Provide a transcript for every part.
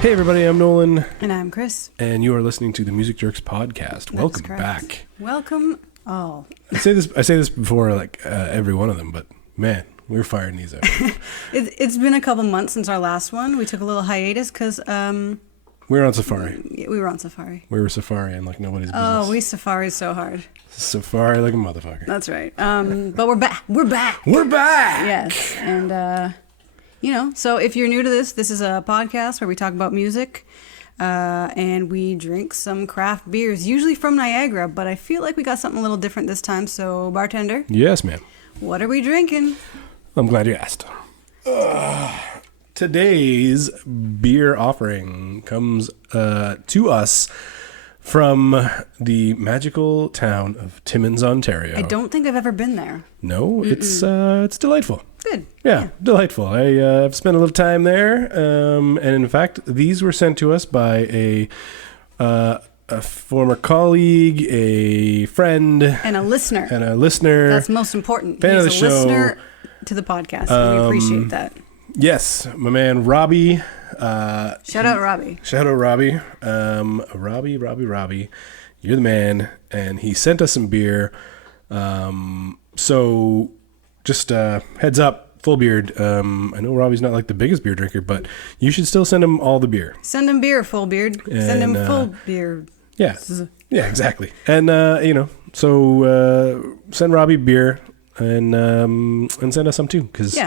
Hey everybody, I'm Nolan. And I'm Chris. And you are listening to the Music Jerks podcast. Welcome back. Welcome all. I say this before every one of them, but man, we're firing these out. It's been a couple months since our last one. We took a little hiatus because we were on safari. We were on safari. We were safariing like nobody's business. Oh, we safaried so hard. Safari like a motherfucker. That's right. But we're back. We're back. We're back. Yes. And so if you're new to this is a podcast where we talk about music and we drink some craft beers, usually from Niagara, but I feel like we got something a little different this time. So, bartender. Yes, ma'am. What are we drinking? I'm glad you asked. Today's beer offering comes to us from the magical town of Timmins, Ontario. I don't think I've ever been there. No, it's delightful. Good. Yeah, delightful. I've spent a little time there, and in fact, these were sent to us by a former colleague, a friend, and a listener. That's most important. Fan of the show. He's a listener to the podcast, and we appreciate that. Yes, my man Robbie. Shout out Robbie. Robbie, you're the man, and he sent us some beer. So just heads up, full beard. I know Robbie's not like the biggest beer drinker, but you should still send him all the beer. Send him beer, full beard. Send him full beer. Yeah, exactly. And so send Robbie beer and send us some too, because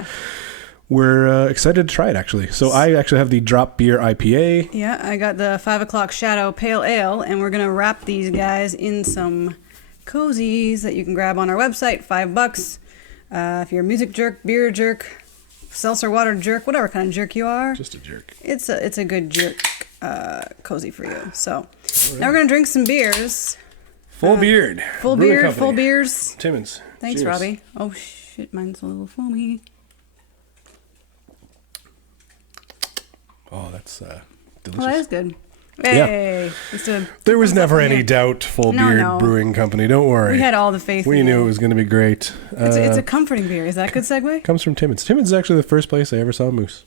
we're excited to try it, actually. So I actually have the Drop Beer IPA. Yeah, I got the 5 o'clock Shadow Pale Ale, and we're going to wrap these guys in some cozies that you can grab on our website, $5. If you're a music jerk, beer jerk, seltzer water jerk, whatever kind of jerk you are. Just a jerk. It's a good jerk cozy for you. So now we're going to drink some beers. Full beard. Full Brewing beer, Company. full beers. Timmins. Thanks, Cheers. Robbie. Oh, shit, mine's a little foamy. Oh, that's delicious. Well, that is good. Hey, there was never any doubt. Full Beard Brewing Company. Don't worry. We had all the faith. We knew it was going to be great. It's a comforting beer. Is that a good segue? Comes from Timmins. Timmins is actually the first place I ever saw moose.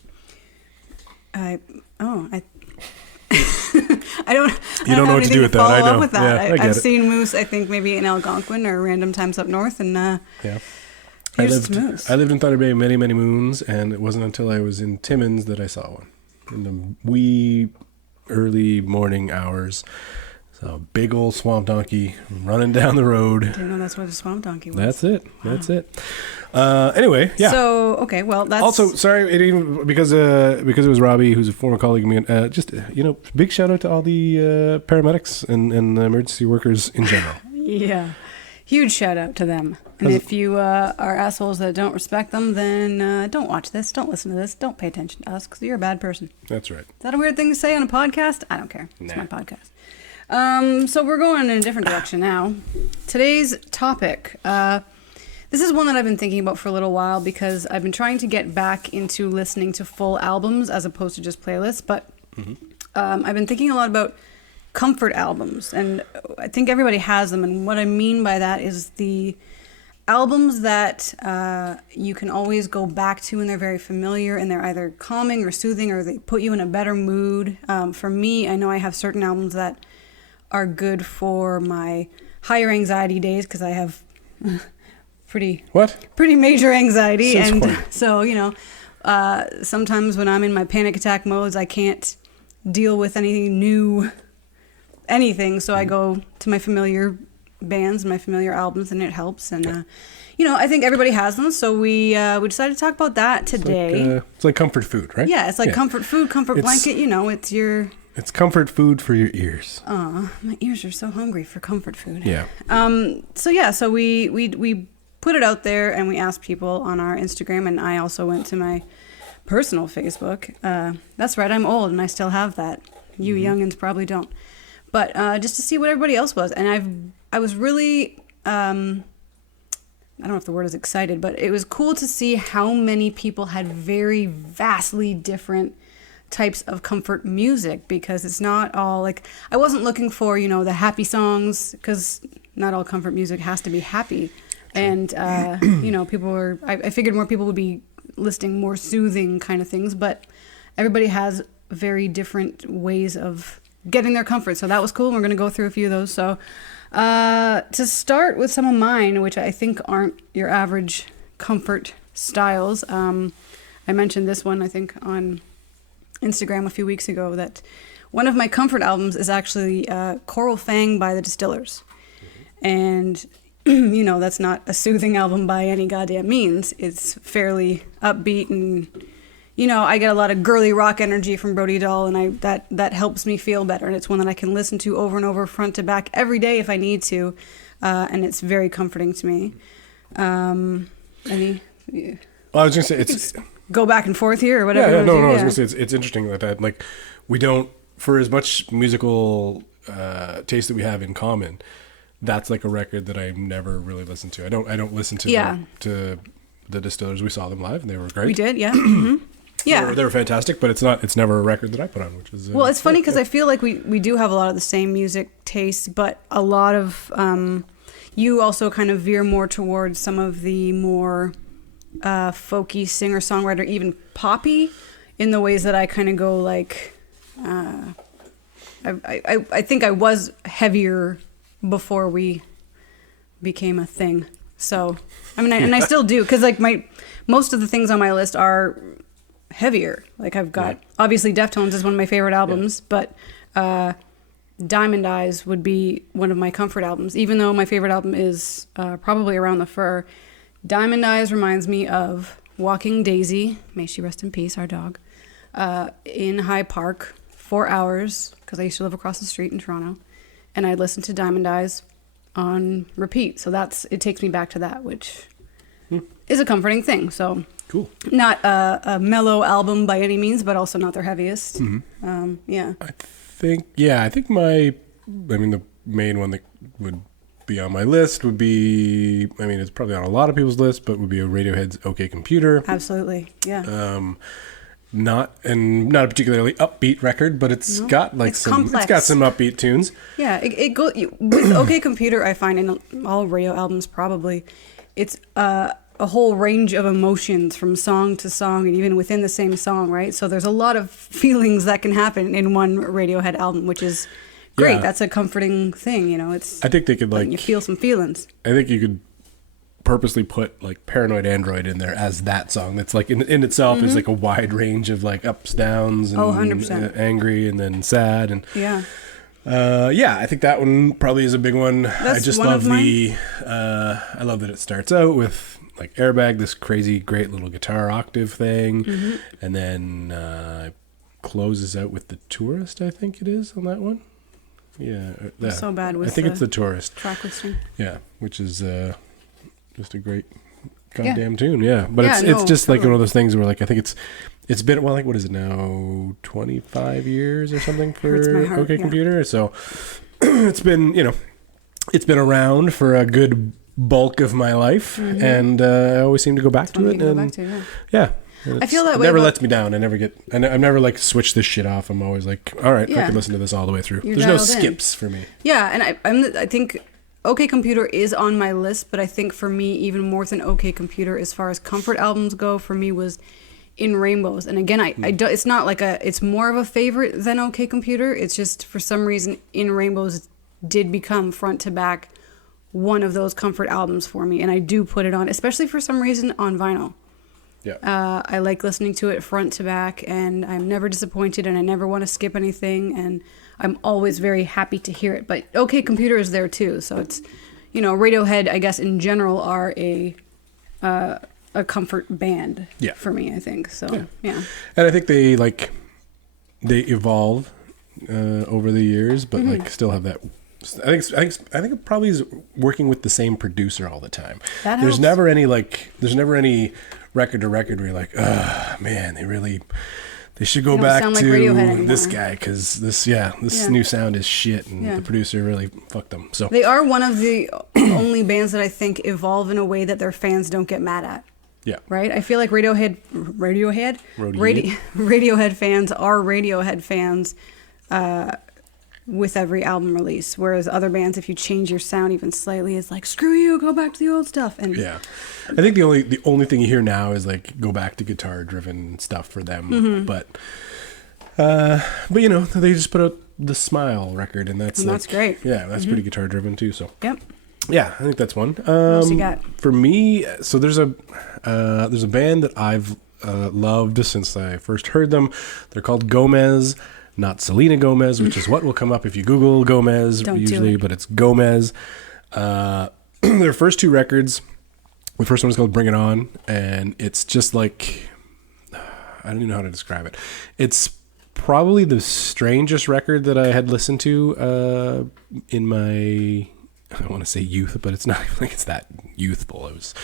I don't. You don't know what to do with that. I know. With that. Yeah, I get I've it. seen moose. I think maybe in Algonquin or random times up north, and yeah. I moose. lived in Thunder Bay many, many moons, and it wasn't until I was in Timmins that I saw one. In the wee early morning hours. So big old swamp donkey running down the road. I didn't know that's what a swamp donkey was. That's it. Wow. That's it. Anyway, yeah. So okay, well that's also sorry because it was Robbie, who's a former colleague of mine. Just big shout out to all the paramedics and the emergency workers in general. Yeah. Huge shout out to them. And if you are assholes that don't respect them, then don't watch this, don't listen to this, don't pay attention to us, because you're a bad person. That's right. Is that a weird thing to say on a podcast? I don't care. It's my podcast. So we're going in a different direction now. Today's topic. This is one that I've been thinking about for a little while, because I've been trying to get back into listening to full albums as opposed to just playlists. But I've been thinking a lot about comfort albums, and I think everybody has them, and what I mean by that is the albums that you can always go back to, and they're very familiar, and they're either calming or soothing, or they put you in a better mood. For me, I know I have certain albums that are good for my higher anxiety days, because I have pretty major anxiety. So sometimes when I'm in my panic attack modes, I can't deal with anything, so I go to my familiar bands, my familiar albums, and it helps. And I think everybody has them, so we decided to talk about that today. It's like comfort food, right? Yeah, it's like comfort food, comfort blanket. It's comfort food for your ears. Oh, my ears are so hungry for comfort food. Yeah. So we put it out there, and we asked people on our Instagram, and I also went to my personal Facebook. That's right, I'm old, and I still have that. You youngins probably don't. But just to see what everybody else was. And I was really, I don't know if the word is excited, but it was cool to see how many people had very vastly different types of comfort music, because it's not all like, I wasn't looking for, the happy songs, because not all comfort music has to be happy. And, people were, I figured more people would be listing more soothing kind of things, but everybody has very different ways of getting their comfort. So that was cool. We're going to go through a few of those. So to start with some of mine, which I think aren't your average comfort styles. I mentioned this one, I think, on Instagram a few weeks ago, that one of my comfort albums is actually Coral Fang by the Distillers. And, you know, that's not a soothing album by any goddamn means. It's fairly upbeat, and, you know, I get a lot of girly rock energy from Brody Dahl, and that helps me feel better. And it's one that I can listen to over and over, front to back, every day if I need to. And it's very comforting to me. Well, I was going to say, it's... Go back and forth here or whatever. Yeah, no, I was going to say, it's interesting that, like, we don't, for as much musical taste that we have in common, that's like a record that I never really listened to. I don't listen to to the Distillers. We saw them live and they were great. We did, yeah. Mm-hmm. Yeah. They were fantastic, but it's never a record that I put on, which is... well, it's funny because I feel like we do have a lot of the same music tastes, but a lot of... you also kind of veer more towards some of the more folky singer-songwriter, even poppy, in the ways that I kind of go like... I think I was heavier before we became a thing. So, I mean, and I still do, because like most of the things on my list are heavier. Like I've got, obviously Deftones is one of my favorite albums, but Diamond Eyes would be one of my comfort albums. Even though my favorite album is probably Around the Fur, Diamond Eyes reminds me of walking Daisy, may she rest in peace, our dog, in High Park, 4 hours, because I used to live across the street in Toronto. And I listened to Diamond Eyes on repeat. So it takes me back to that, which is a comforting thing. So cool. Not a mellow album by any means, but also not their heaviest. Mm-hmm. Yeah. I think the main one that would be on my list would be, I mean, it's probably on a lot of people's list, but would be a Radiohead's OK Computer. Absolutely. Yeah. Not a particularly upbeat record, but it's got like some upbeat tunes. Yeah, with OK Computer, I find in all radio albums probably, it's a whole range of emotions from song to song, and even within the same song, right? So there's a lot of feelings that can happen in one Radiohead album, which is great. Yeah. That's a comforting thing, you know. I think they could you feel some feelings. I think you could purposely put like Paranoid Android in there as that song that's like in itself is like a wide range of like ups, downs, and 100%. Angry, and then sad, and I think that one probably is a big one. That's I just one love of I love that it starts out with like Airbag, this crazy great little guitar octave thing, and then closes out with The Tourist, I think it is, on that one. I'm so bad with I think it's The Tourist track listing. Yeah, which is just a great goddamn tune, but it's just totally. Like one of those things where like I think it's been, well, like what is it now, 25 years or something for OK Computer. So it's been around for a good bulk of my life, and I always seem to go back to it. I feel that way. It never lets me down. I've never like switched this shit off. I'm always like, all right, I can listen to this all the way through. There's no skips for me. Yeah, and I think OK Computer is on my list, but I think for me, even more than OK Computer, as far as comfort albums go, for me was In Rainbows. And again, it's not like it's more of a favorite than OK Computer. It's just for some reason, In Rainbows did become front to back one of those comfort albums for me. And I do put it on, especially for some reason, on vinyl. Yeah. I like listening to it front to back, and I'm never disappointed, and I never want to skip anything, and I'm always very happy to hear it. But OK Computer is there too, so it's, Radiohead, I guess in general, are a comfort band for me, I think. So yeah. And I think they evolve over the years, but like still have that. I think it probably is working with the same producer all the time. That helps. There's never any record to record where you're like, oh man, they should go back to this guy, because this new sound is shit, and the producer really fucked them. So they are one of the only bands that I think evolve in a way that their fans don't get mad at. Yeah. Right? I feel like Radiohead fans are Radiohead fans with every album release, whereas other bands, if you change your sound even slightly, it's like, screw you, go back to the old stuff. And I think the only thing you hear now is like go back to guitar driven stuff for them, but But you know, they just put out the Smile record, and that's great. Yeah, that's pretty guitar driven too. So yep. Yeah, I think that's one. What else you got? For me, so there's a band that I've loved since I first heard them. They're called Gomez, not Selena Gomez, which is what will come up if you Google Gomez usually, but it's Gomez. Their first two records, the first one is called Bring It On, and it's just like, I don't even know how to describe it. It's probably the strangest record that I had listened to in my, I don't want to say youth, but it's not even like it's that youthful. It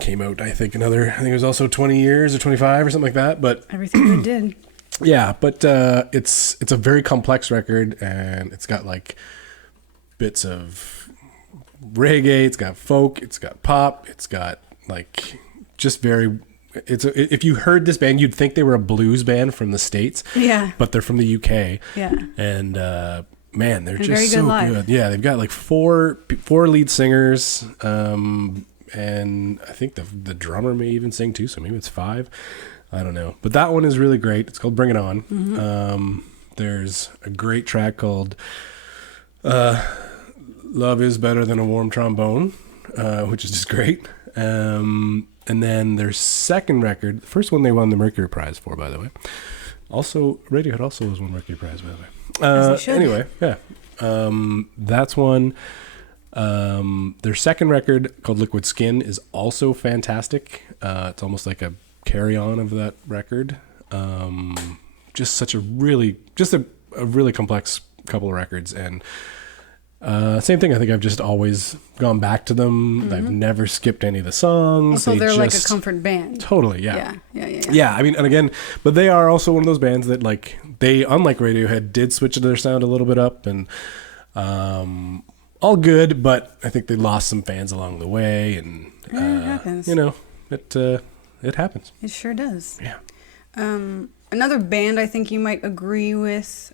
came out, I think it was also 20 years or 25 or something like that. But everything we did. Yeah, but it's a very complex record, and it's got like bits of reggae, it's got folk, it's got pop, it's got like just very. If you heard this band, you'd think they were a blues band from the States. Yeah. But they're from the UK. Yeah. And man, they're just so good. Yeah, they've got like four lead singers, and I think the drummer may even sing too, so maybe it's 5. I don't know. But that one is really great. It's called Bring It On. Mm-hmm. There's a great track called Love Is Better Than a Warm Trombone, which is just great. And then their second record, the first one they won the Mercury Prize for, by the way. Also, Radiohead also was won Mercury Prize, by the way. Anyway, yeah. That's one. Their second record, called Liquid Skin, is also fantastic. It's almost like a carry-on of that record. Just a really complex couple of records, and same thing. I think I've just always gone back to them. Mm-hmm. I've never skipped any of the songs. So they're like a comfort band. Totally, yeah. Yeah, I mean, and again, but they are also one of those bands that, like, they, unlike Radiohead, did switch their sound a little bit up, and all good, but I think they lost some fans along the way, and it happens. You know, it happens. It sure does. Yeah. Another band I think you might agree with,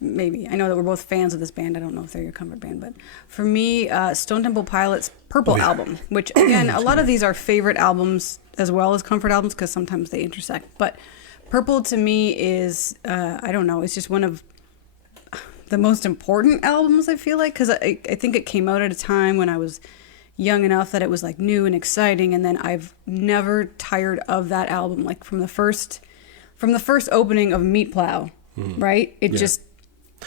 maybe. I know that we're both fans of this band. I don't know if they're your comfort band, but for me, Stone Temple Pilots' Purple album, which, again, a lot of these are favorite albums as well as comfort albums because sometimes they intersect. But Purple, to me, is, I don't know, it's just one of the most important albums, I feel like, because I think it came out at a time when I was young enough that it was, like, new and exciting, and then I've never tired of that album. Like, from the first opening of Meat Plow, right? It just...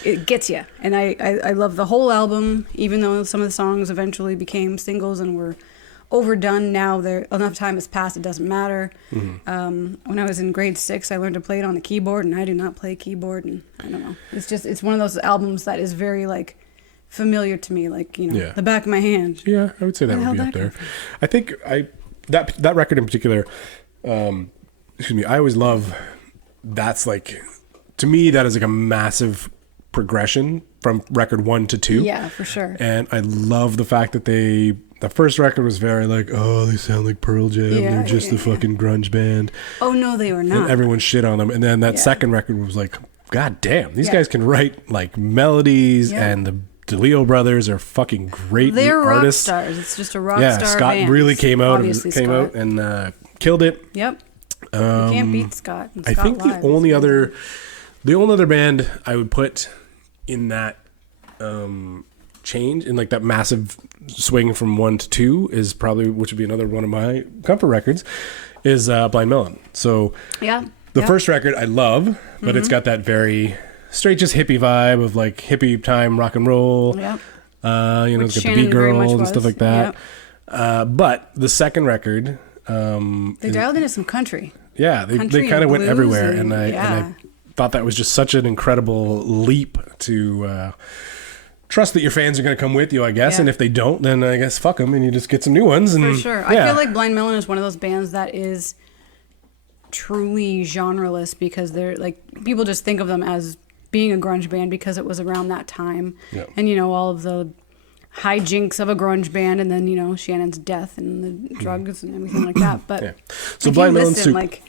It gets you, and I love the whole album, even though some of the songs eventually became singles and were overdone. Now enough time has passed, it doesn't matter. Mm-hmm. When I was in grade 6, I learned to play it on the keyboard, and I do not play keyboard, and I don't know. It's one of those albums that is very, like, familiar to me, like, you know, the back of my hand. Yeah, I would say that would be up there. I think that record in particular, I always love, that's like, to me, that is like a massive progression from record 1 to 2. Yeah, for sure. And I love the fact that the first record was very like, oh, they sound like Pearl Jam. They're just a fucking grunge band. Oh, no, they were not. And everyone shit on them. And then that second record was like, God damn, these guys can write like melodies, and the DeLeo brothers are fucking great They're artists. Rock stars. It's just a rock star Scott band. really came out and killed it. Yep. You can't beat Scott. I think the only other band I would put in that change, in like that massive swing from 1 to 2, is probably, which would be another one of my comfort records, is Blind Melon. So the first record I love, but it's got that very straight, just hippie vibe of like hippie time rock and roll. Yep. It's got the B-Girls and stuff like that. Yep. But the second record, they dialed into some country. Yeah, they kind of went everywhere, and I thought that was just such an incredible leap to trust that your fans are going to come with you, I guess. And if they don't, then I guess fuck them, and you just get some new ones. And, for sure. I feel like Blind Melon is one of those bands that is truly genreless, because they're like, people just think of them as being a grunge band because it was around that time. Yeah. And, all of the hijinks of a grunge band, and then, Shannon's death and the drugs and everything like that. But so Blind Melon Soup. Like,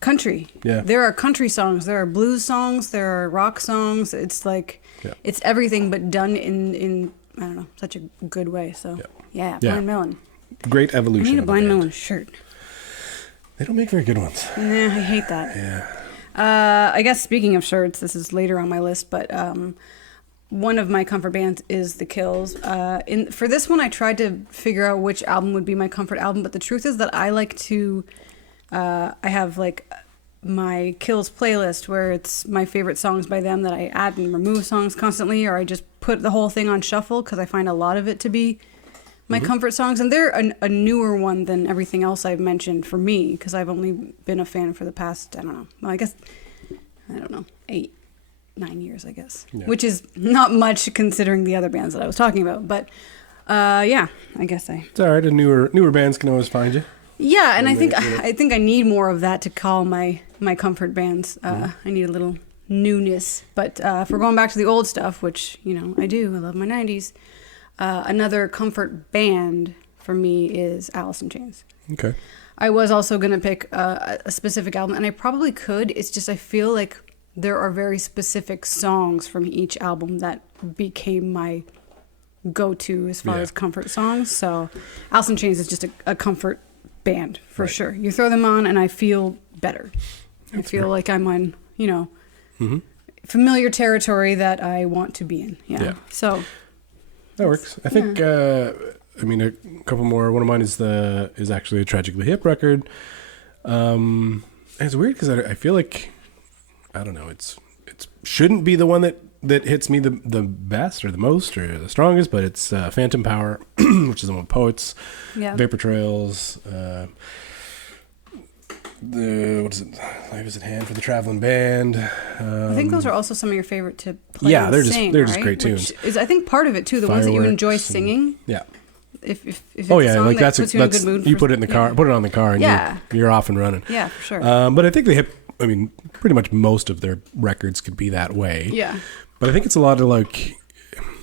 country. Yeah. There are country songs, there are blues songs, there are rock songs. It's like, it's everything, but done in I don't know, such a good way. So, Blind Melon. Great evolution. I need a Blind Melon shirt. They don't make very good ones. Nah, I hate that. Yeah. I guess speaking of shirts, this is later on my list, but one of my comfort bands is The Kills. For this one, I tried to figure out which album would be my comfort album, but the truth is that I like to... I have like my Kills playlist where it's my favorite songs by them that I add and remove songs constantly, or I just put the whole thing on shuffle because I find a lot of it to be my comfort songs. And they're a newer one than everything else I've mentioned for me, because I've only been a fan for the past, I don't know, 8-9 years, I guess, which is not much considering the other bands that I was talking about. But yeah, I guess it's all right. Newer bands can always find you. Yeah, and I think I need more of that to call my comfort bands. I need a little newness. But if we're going back to the old stuff, which, I do, I love my 90s, another comfort band for me is Alice in Chains. Okay. I was also going to pick a specific album, and I probably could. It's just I feel like there are very specific songs from each album that became my go-to as far as comfort songs. So Alice in Chains is just a comfort band for sure. You throw them on and I feel better. I feel like I'm on, familiar territory that I want to be in. Yeah. So that works. I think a couple more. One of mine is actually a Tragically Hip record. And it's weird because I feel like, I don't know, it shouldn't be the one that hits me the best or the most or the strongest, but it's Phantom Power, which is the one with Poets, Vapor Trails, what is it? Life is at Hand for the Traveling Band. I think those are also some of your favorite to play. Yeah, they're just great tunes. Which is, I think, part of it too. The ones that you enjoy singing. Yeah. If it's a song that puts you in a good mood. You put it in the car, put it on the car, and you're off and running. Yeah, for sure. But I think pretty much most of their records could be that way. Yeah. But I think it's a lot of like,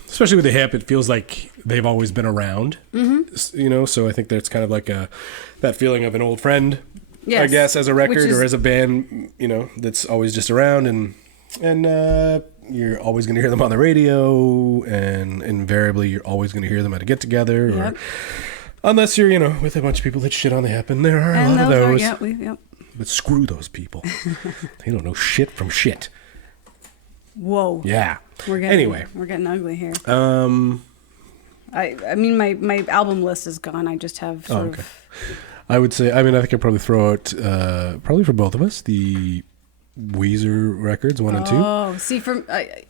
especially with the hip, it feels like they've always been around. Mm-hmm. So I think there's kind of like that feeling of an old friend, I guess, as a record or as a band, that's always just around, and you're always going to hear them on the radio, and invariably you're always going to hear them at a get together, or unless you're with a bunch of people that shit on the hip, and there are a lot of those. But screw those people. They don't know shit from shit. Whoa. Yeah. We're getting ugly here. I mean, my album list is gone. I just have sort of. I would say, I think I'd probably throw out, probably for both of us, the Weezer records 1 and 2. Oh, see,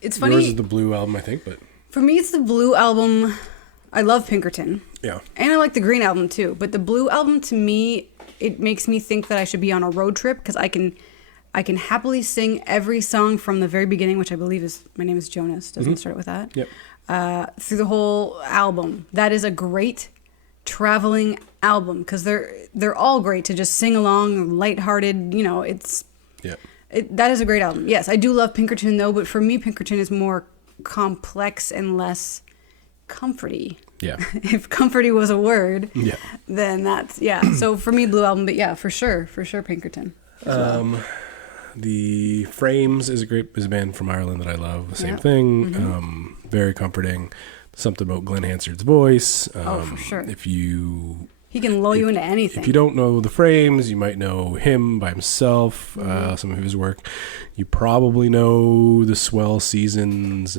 it's funny. Yours is the Blue album, I think, but. For me, it's the Blue album. I love Pinkerton. Yeah. And I like the Green album too. But the Blue album, to me, it makes me think that I should be on a road trip, because I can happily sing every song from the very beginning, which I believe is My Name is Jonas. Doesn't start with that? Yep. Through the whole album. That is a great traveling album, because they're all great to just sing along, lighthearted. That is a great album. Yes, I do love Pinkerton though, but for me, Pinkerton is more complex and less comforty. Yeah. If comforty was a word, then that's So for me, Blue album, but for sure Pinkerton. The Frames is a band from Ireland that I love. Same thing. Mm-hmm. Very comforting. Something about Glenn Hansard's voice. For sure. He can lull you into anything. If you don't know the Frames, you might know him by himself, some of his work. You probably know the Swell Seasons,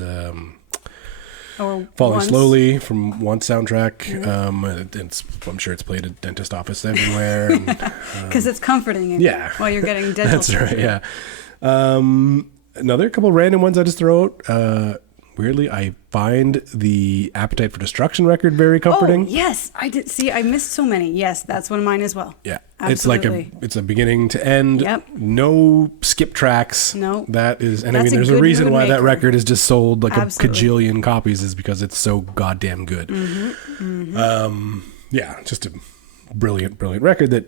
Falling Slowly from one soundtrack. I'm sure it's played at dentist office everywhere. Because it's comforting while you're getting dental That's surgery. Right, yeah. Another couple random ones I just throw out. Weirdly, I find the Appetite for Destruction record very comforting. Oh, yes. I did. See, I missed so many. Yes, that's one of mine as well. Yeah. Absolutely. It's a beginning to end. Yep. No skip tracks. No. There's a reason why that record is just sold like Absolutely. a kajillion copies, is because it's so goddamn good. Mm-hmm. Mm-hmm. Just a brilliant record that,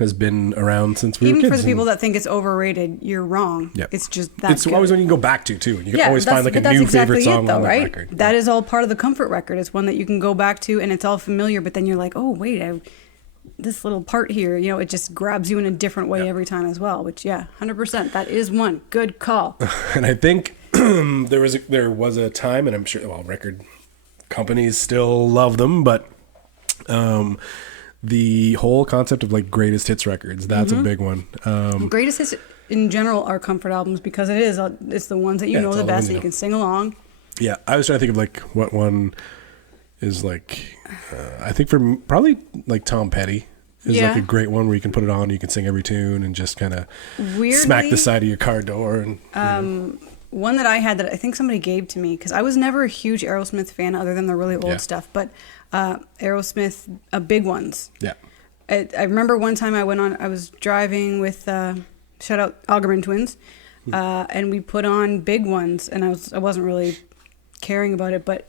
has been around since we were kids. Even for the people that think it's overrated, you're wrong. Yep. It's just that It's always one you can go back to, too. And you can always find like a new favorite song on that record. That is all part of the comfort record. It's one that you can go back to and it's all familiar, but then you're like, oh, wait, this little part here, it just grabs you in a different way every time as well, which, 100%. That is one. Good call. And I think there was a time, and I'm sure, record companies still love them, but the whole concept of like greatest hits records. That's a big one. Greatest hits in general are comfort albums because it's the ones that you know the best that you can sing along. Yeah, I was trying to think of like what one is like. I think for probably like Tom Petty is like a great one where you can put it on, you can sing every tune and just kind of smack the side of your car door. And one that I had that I think somebody gave to me because I was never a huge Aerosmith fan other than the really old stuff, but Aerosmith big ones. Yeah, I remember one time I was driving with shout out Algerman Twins, and we put on big ones, and I wasn't really caring about it, but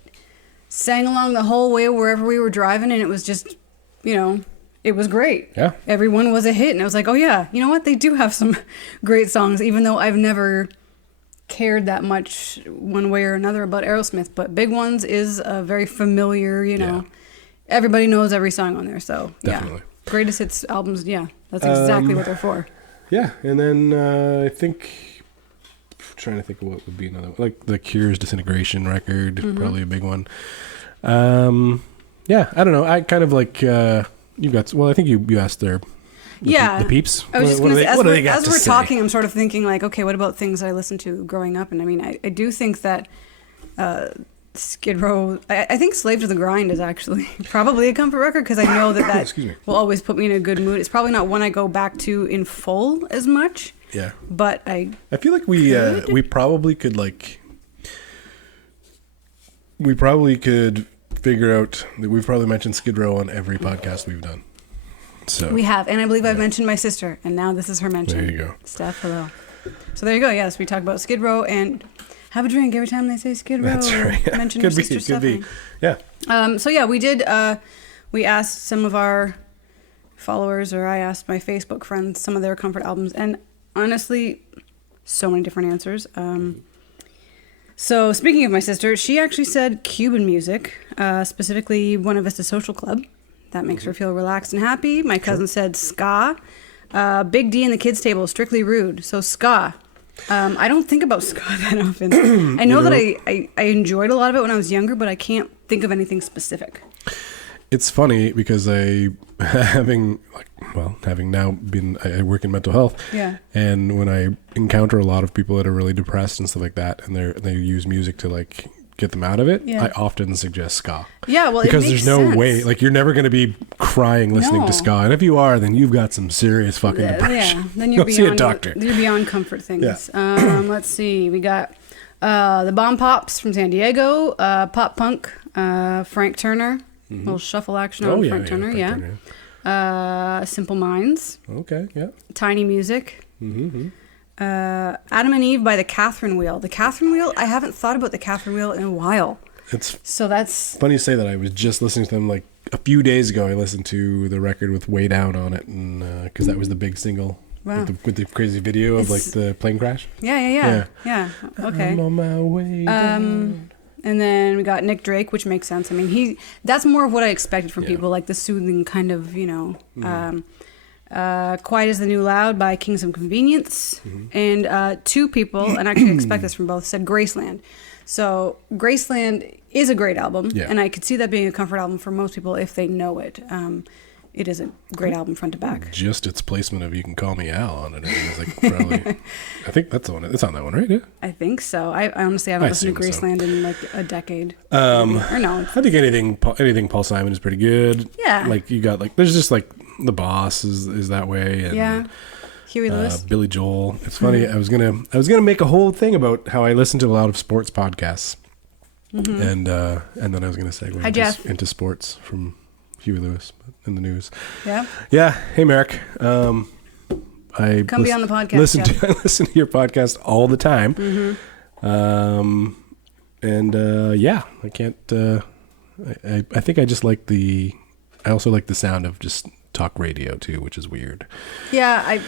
sang along the whole way wherever we were driving, and it was just, it was great. Yeah. Everyone was a hit, and I was like, oh yeah, you know what? They do have some great songs, even though I've never cared that much one way or another about Aerosmith, but Big Ones is a very familiar, everybody knows every song on there, so definitely. Yeah. Greatest hits albums, that's exactly what they're for. Yeah, and then I think... trying to think of what would be another one. Like the Cure's Disintegration record, probably a big one. Yeah, I don't know. I kind of like you got. Well, I think you asked the peeps. I was just going to say, as we're talking, I'm sort of thinking like, okay, what about things I listened to growing up? And I mean, I do think that Skid Row. I think Slave to the Grind is actually probably a comfort record because I know that will always put me in a good mood. It's probably not one I go back to in full as much. Yeah, but I feel like we probably could figure out that we've probably mentioned Skid Row on every podcast we've done. So we have, and I believe I've mentioned my sister, and now this is her mention. There you go, Steph. Hello. So there you go. Yes, we talk about Skid Row and have a drink every time they say Skid Row. That's right. Yeah. Mention her sister Stephanie. Yeah. So yeah, we did. We asked some of our followers, or I asked my Facebook friends some of their comfort albums, and honestly, so many different answers. So speaking of my sister, she actually said Cuban music, specifically Buena Vista Social Club. That makes her feel relaxed and happy. My cousin said ska. Big D and the Kids Table, Strictly Rude. So ska. I don't think about ska that often. I know that I enjoyed a lot of it when I was younger, but I can't think of anything specific. It's funny because having now been, I work in mental health. Yeah. And when I encounter a lot of people that are really depressed and stuff like that, and they use music to like get them out of it, I often suggest ska. Yeah, well, because it makes there's no sense. way, like you're never going to be crying listening to ska, and if you are, then you've got some serious fucking depression. Yeah, then you're beyond, see a doctor. You're beyond comfort things. Yeah. Let's see, we got the Bomb Pops from San Diego, pop punk, Frank Turner. A little shuffle action on Frank Turner, Simple Minds. Okay, yeah. Tiny Music. Adam and Eve by the Catherine Wheel. The Catherine Wheel, I haven't thought about the Catherine Wheel in a while. That's funny you say that. I was just listening to them like a few days ago. I listened to the record with Way Down on it, and because that was the big single. Wow. With the crazy video of like the plane crash. Yeah. Okay. I'm on my way down. And then we got Nick Drake, which makes sense. I mean, that's more of what I expected from people, like the soothing kind of, Quiet as the New Loud by Kings of Convenience. And two people, and I can expect this from both, said Graceland. So Graceland is a great album, and I could see that being a comfort album for most people if they know it. It is a great album front to back. Just its placement of "You Can Call Me Al" on it. It's like probably, I think that's the one. It's on that one, right? Yeah. I think so. I honestly haven't listened to Graceland in like a decade. Or no. I think anything Paul Simon is pretty good. Yeah. Like you got like there's just like The Boss is that way. And, Huey Lewis. Billy Joel. It's funny. I was gonna make a whole thing about how I listen to a lot of sports podcasts, and then I was gonna segue into sports from Huey Lewis in the news. Yeah. Yeah. Hey, Merrick. Be on the podcast. I listen to your podcast all the time. I can't. I think I just like I also like the sound of just talk radio too, which is weird. Yeah.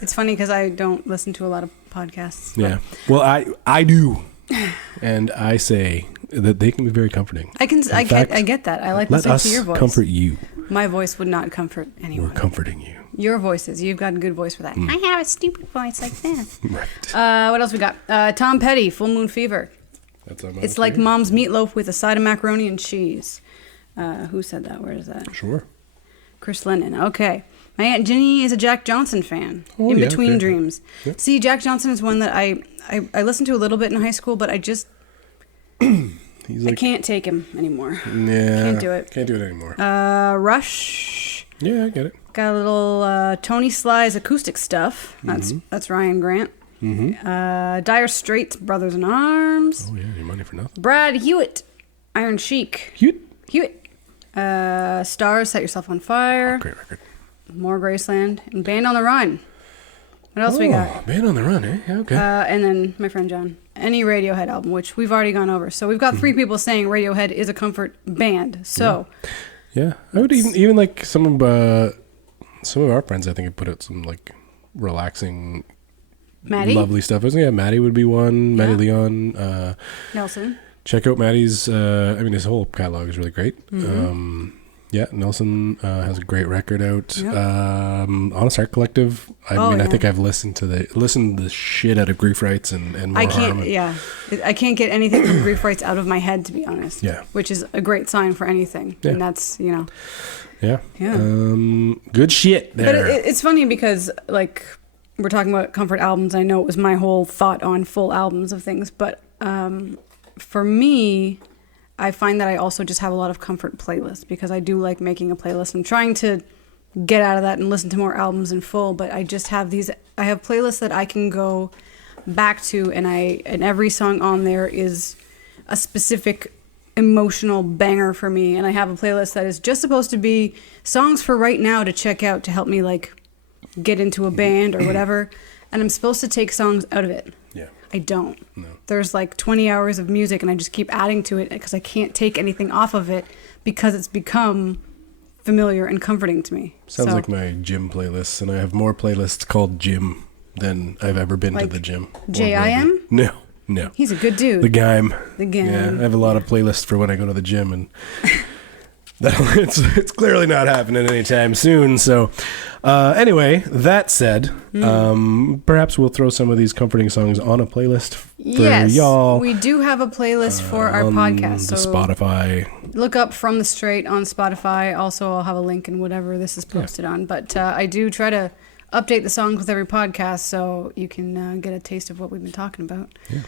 It's funny because I don't listen to a lot of podcasts. Yeah. Well, I do, and I say that they can be very comforting. I get that. I like listening to your voice. Let us comfort you. My voice would not comfort anyone. We're comforting you. Your voices. You've got a good voice for that. I have a stupid voice like this. Right. What else we got? Tom Petty, Full Moon Fever. That's on my It's like Mom's meatloaf with a side of macaroni and cheese. Who said that? Where is that? Sure. Chris Lennon. Okay. My Aunt Ginny is a Jack Johnson fan. In Between Dreams. Yeah. See, Jack Johnson is one that I listened to a little bit in high school, but I just... I can't take him anymore. Yeah. Can't do it. Can't do it anymore. Rush. Yeah, I get it. Got a little Tony Sly's acoustic stuff. That's Ryan Grant. Dire Straits, Brothers in Arms. Oh, yeah, your money for nothing. Brad Hewitt, Iron Chic. Hewitt. Stars, Set Yourself on Fire. Oh, great record. More Graceland. And Band on the Run. What else we got? Band on the Run, eh? Yeah, okay. And then my friend John. Any Radiohead album, which we've already gone over. So we've got 3 people saying Radiohead is a comfort band. So, yeah, I would even like some of our friends. I think have put out some like relaxing, lovely stuff. Yeah, Maddie would be one. Maddie Leon, Nelson. Check out Maddie's. His whole catalog is really great. Yeah, Nelson has a great record out. Yep. Honest Art Collective. I think I've listened to the shit out of Grief Rights and More Harm. I can't get anything from Grief Rights out of my head, to be honest. Yeah. Which is a great sign for anything. Yeah. And that's, Yeah. Yeah. Good shit there. But it's funny because, like, we're talking about comfort albums. I know it was my whole thought on full albums of things. But for me... I find that I also just have a lot of comfort playlists because I do like making a playlist. I'm trying to get out of that and listen to more albums in full, but I just have I have playlists that I can go back to, and every song on there is a specific emotional banger for me. And I have a playlist that is just supposed to be songs for right now to check out to help me like get into a band or whatever. And I'm supposed to take songs out of it. Yeah. I don't. No. There's like 20 hours of music and I just keep adding to it because I can't take anything off of it because it's become familiar and comforting to me. Sounds like my gym playlists, and I have more playlists called Gym than I've ever been to the gym. J-I-M? No. He's a good dude. The Gime. Yeah, I have a lot of playlists for when I go to the gym, and it's clearly not happening anytime soon. So anyway, that said, perhaps we'll throw some of these comforting songs on a playlist for y'all. We do have a playlist for our podcast. The so Spotify. Look up From the Straight on Spotify. Also, I'll have a link in whatever this is posted on. But I do try to update the songs with every podcast so you can get a taste of what we've been talking about. Yeah.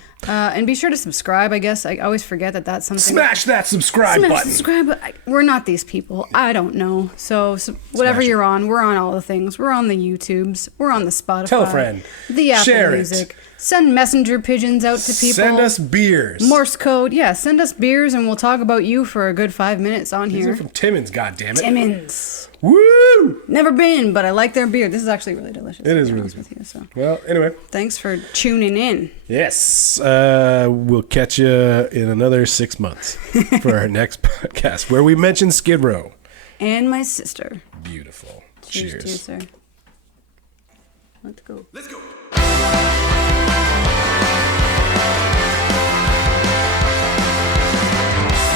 And be sure to subscribe, I guess. I always forget that that's something. Smash that subscribe button. Subscribe. We're not these people. I don't know. So whatever you're on, we're on all the things. We're on the YouTubes. We're on the Spotify. Tell a friend. The Apple Share Music. It. Send messenger pigeons out to people. Send us beers. Morse code. Yeah, send us beers and we'll talk about you for a good 5 minutes on here. These are from Timmins, goddammit. Timmins. Woo! Never been, but I like their beer. This is actually really delicious. It is really good. With you, so. Well, anyway. Thanks for tuning in. Yes. We'll catch you in another 6 months for our next podcast where we mention Skid Row. And my sister. Beautiful. Cheers. To you, sir. Let's go.